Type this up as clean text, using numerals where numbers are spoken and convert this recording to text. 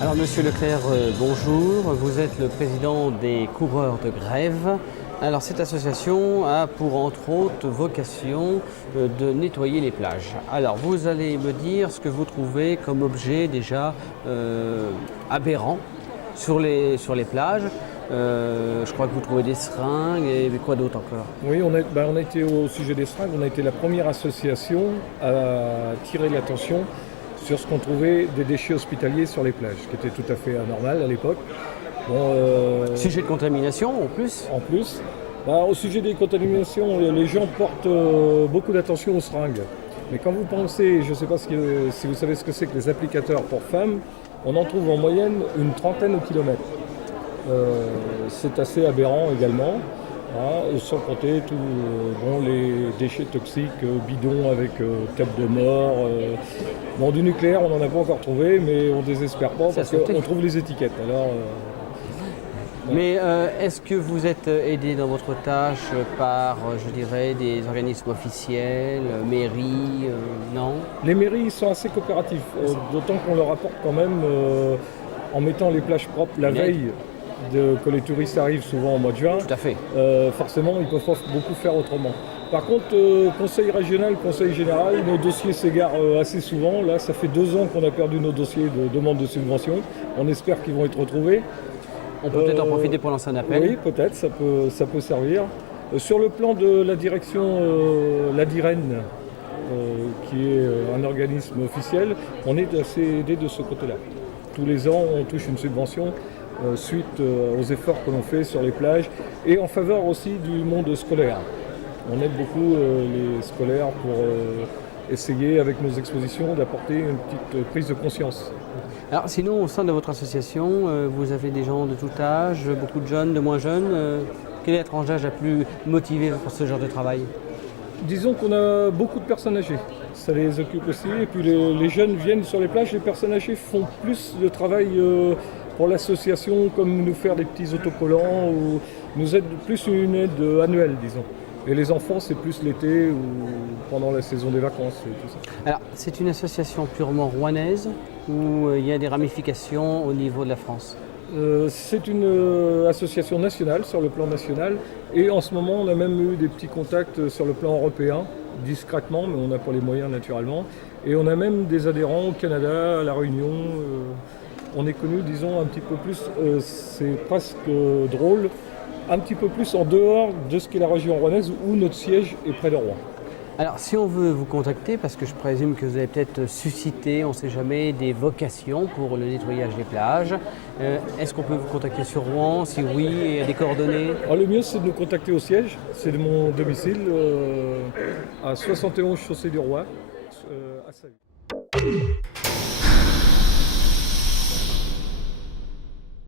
Alors Monsieur Leclerc, bonjour. Vous êtes le président des coureurs de grève. Alors cette association a pour entre autres vocation de nettoyer les plages. Alors vous allez me dire ce que vous trouvez comme objet déjà aberrant sur les plages. Je crois que vous trouvez des seringues et quoi d'autre encore? Oui, on a été au sujet des seringues, on a été la première association à tirer l'attention sur ce qu'on trouvait des déchets hospitaliers sur les plages, ce qui était tout à fait anormal à l'époque. Bon, Sujet de contamination en plus? En plus, au sujet des contaminations, les gens portent beaucoup d'attention aux seringues. Mais quand vous pensez, je ne sais pas si vous savez ce que c'est que les applicateurs pour femmes, on en trouve en moyenne une trentaine au kilomètre. C'est assez aberrant également, sans compter tous les déchets toxiques, bidons avec tape de mort. Du nucléaire, on n'en a pas encore trouvé, mais on ne désespère pas parce qu'on trouve les étiquettes. Alors, Mais est-ce que vous êtes aidé dans votre tâche par, je dirais, des organismes officiels, mairies, non? Les mairies sont assez coopératives, d'autant qu'on leur apporte quand même, en mettant les plages propres la veille que les touristes arrivent souvent au mois de juin. Tout à fait. Forcément, ils peuvent pas beaucoup faire autrement. Par contre, conseil régional, conseil général, nos dossiers s'égarent assez souvent. Là, ça fait 2 ans qu'on a perdu nos dossiers de demande de subvention. On espère qu'ils vont être retrouvés. On peut peut-être en profiter pour lancer un appel. Oui, peut-être, ça peut servir. Sur le plan de la direction, l'ADIREN, qui est un organisme officiel, on est assez aidé de ce côté-là. Tous les ans, on touche une subvention suite aux efforts que l'on fait sur les plages et en faveur aussi du monde scolaire. On aide beaucoup les scolaires pour essayer, avec nos expositions, d'apporter une petite prise de conscience. Alors sinon, au sein de votre association, vous avez des gens de tout âge, beaucoup de jeunes, de moins jeunes. Quel est la tranche d'âge la plus motivée pour ce genre de travail? Disons qu'on a beaucoup de personnes âgées, ça les occupe aussi. Et puis les jeunes viennent sur les plages, les personnes âgées font plus de travail pour l'association, comme nous faire des petits autocollants, ou nous aident plus une aide annuelle, disons. Et les enfants, c'est plus l'été ou pendant la saison des vacances et tout ça. Alors, c'est une association purement rouennaise ou il y a des ramifications au niveau de la France? C'est une association nationale, sur le plan national. Et en ce moment, on a même eu des petits contacts sur le plan européen, discrètement, mais on n'a pas les moyens naturellement. Et on a même des adhérents au Canada, à La Réunion. On est connu, disons, un petit peu plus, c'est presque drôle, un petit peu plus en dehors de ce qu'est la région rouennaise où notre siège est près de Rouen. Alors, si on veut vous contacter, parce que je présume que vous avez peut-être suscité, on ne sait jamais, des vocations pour le nettoyage des plages, est-ce qu'on peut vous contacter sur Rouen? Si oui, il y a des coordonnées? Le mieux, c'est de nous contacter au siège. C'est de mon domicile, à 71 chaussée du Roi, à Savy.